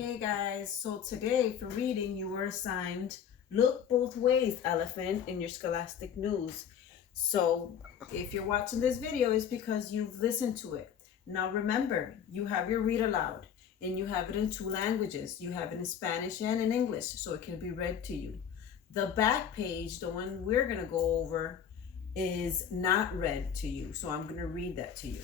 Hey guys, so today for reading you were assigned Look Both Ways Elephant in your Scholastic News. So if you're watching this video, it's because you've listened to it. Now remember, you have your read aloud and you have it in two languages. You have it in Spanish and in English, so it can be read to you. The back page, the one we're going to go over, is not read to you, so I'm going to read that to you.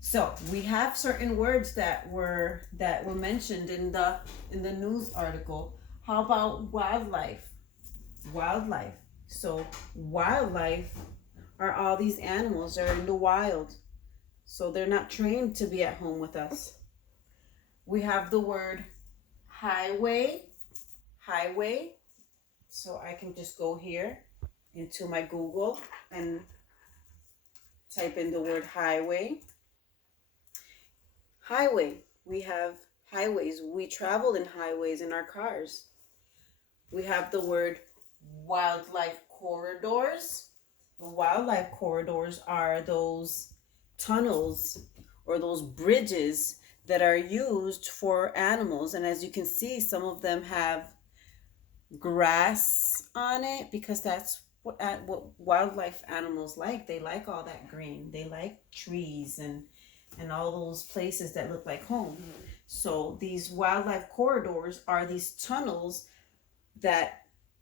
So we have certain words that were mentioned in the news article. How about wildlife? Wildlife. So wildlife are all these animals that are in the wild. So they're not trained to be at home with us. We have the word highway. Highway. So I can just go here into my Google and type in the word highway. Highway. We have highways. We travel in highways in our cars. We have the word wildlife corridors. The wildlife corridors are those tunnels or those bridges that are used for animals. And as you can see, some of them have grass on it because that's what wildlife animals like. They like all that green. They like trees and all those places that look like home. So these wildlife corridors are these tunnels that,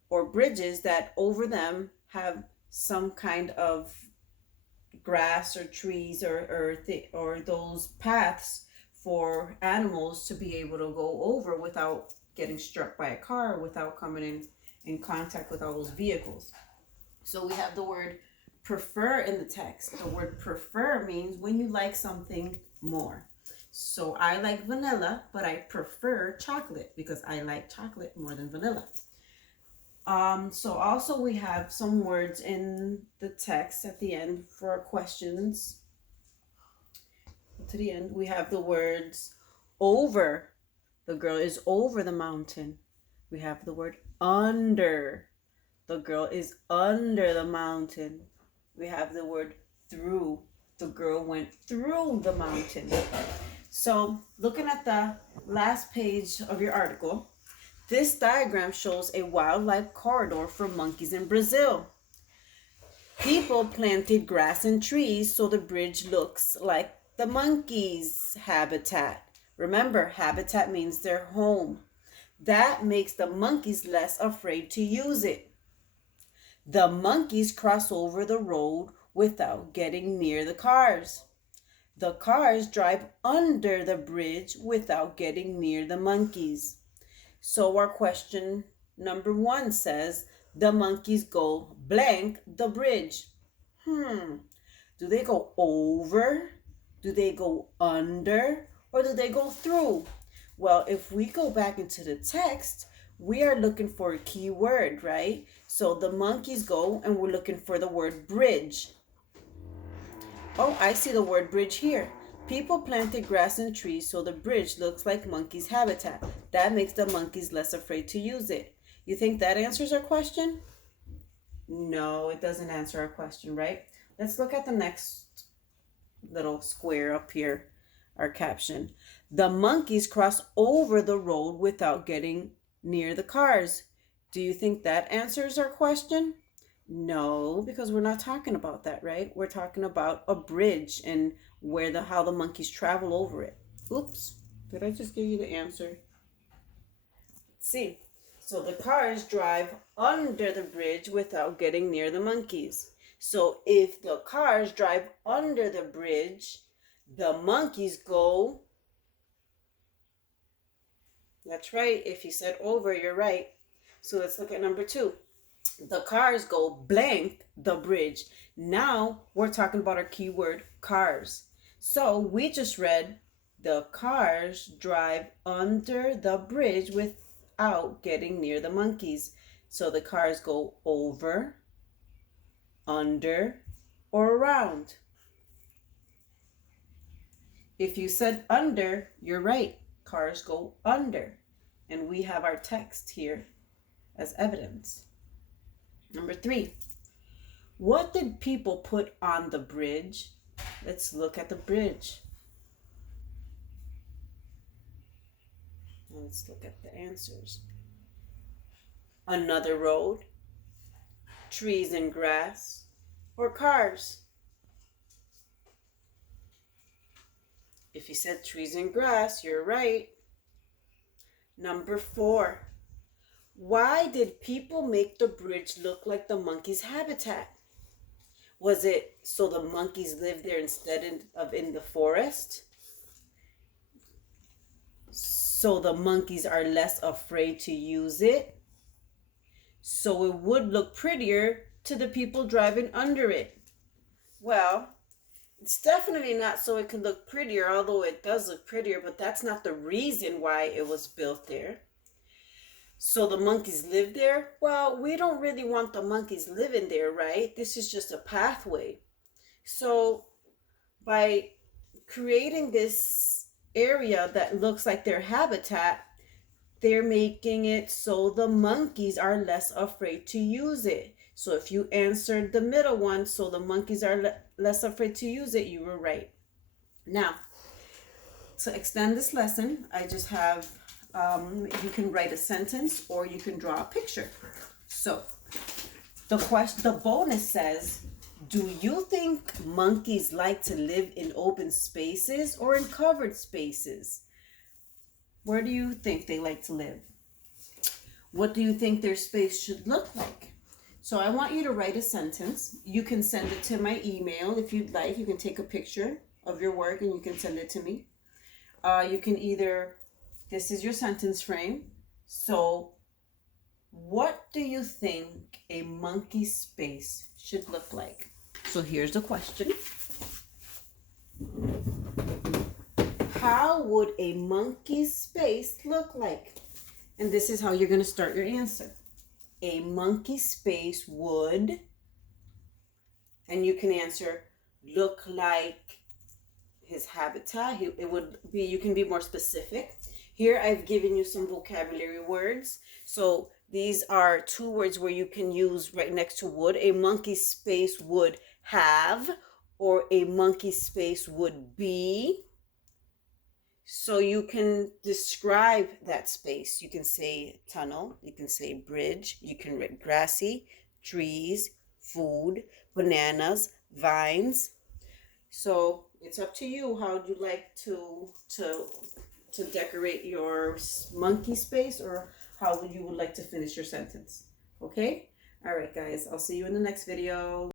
or bridges that over them have some kind of grass or trees or those paths for animals to be able to go over without getting struck by a car, without coming in contact with all those vehicles. So we have the word prefer in the text. The word prefer means when you like something more. So I like vanilla, but I prefer chocolate because I like chocolate more than vanilla. So also we have some words in the text at the end for questions. To the end, we have the words over. The girl is over the mountain. We have the word under. The girl is under the mountain. We have the word through. The girl went through the mountain. So looking at the last page of your article, this diagram shows a wildlife corridor for monkeys in Brazil. People planted grass and trees so the bridge looks like the monkeys' habitat. Remember, habitat means their home. That makes the monkeys less afraid to use it. The monkeys cross over the road without getting near the cars. The cars drive under the bridge without getting near the monkeys. So our question number 1 says, the monkeys go blank the bridge. Do they go over? Do they go under? Or do they go through? Well, if we go back into the text, we are looking for a key word, right? So the monkeys go and we're looking for the word bridge. Oh, I see the word bridge here. People planted grass and trees so the bridge looks like monkeys' habitat. That makes the monkeys less afraid to use it. You think that answers our question? No, it doesn't answer our question, right? Let's look at the next little square up here, our caption. The monkeys cross over the road without getting near the cars. Do you think that answers our question? No, because we're not talking about that, right? We're talking about a bridge and how the monkeys travel over it. Oops, did I just give you the answer? See, so the cars drive under the bridge without getting near the monkeys. So if the cars drive under the bridge, the monkeys go. That's right. If you said over, you're right. So let's look at number 2. The cars go blank the bridge. Now we're talking about our keyword cars. So we just read the cars drive under the bridge without getting near the monkeys. So the cars go over, under, or around. If you said under, you're right. Cars go under. And we have our text here as evidence. Number 3. What did people put on the bridge? Let's look at the bridge. Now let's look at the answers. Another road, trees and grass, or cars? If you said trees and grass, you're right. Number 4. Why did people make the bridge look like the monkey's habitat? Was it so the monkeys lived there instead of in the forest? So the monkeys are less afraid to use it? So it would look prettier to the people driving under it? Well, it's definitely not so it could look prettier, although it does look prettier, but that's not the reason why it was built there. So the monkeys live there? Well, we don't really want the monkeys living there, right? This is just a pathway. So by creating this area that looks like their habitat, they're making it so the monkeys are less afraid to use it. So if you answered the middle one, so the monkeys are less afraid to use it, you were right. Now, to extend this lesson, I just have, you can write a sentence or you can draw a picture. So the bonus says, do you think monkeys like to live in open spaces or in covered spaces? Where do you think they like to live? What do you think their space should look like? So I want you to write a sentence. You can send it to my email if you'd like. You can take a picture of your work and you can send it to me. You can either, this is your sentence frame. So what do you think a monkey space should look like? So here's the question. How would a monkey's space look like? And this is how you're going to start your answer. A monkey space would, and you can answer, look like his habitat. It would be, you can be more specific. Here I've given you some vocabulary words. So these are 2 words where you can use right next to would. A monkey space would have, or a monkey space would be. So you can describe that space. You can say tunnel, you can say bridge, you can write grassy, trees, food, bananas, vines. So it's up to you. How would you like to decorate your monkey space, or how would you like to finish your sentence? Okay? All right, guys. I'll see you in the next video.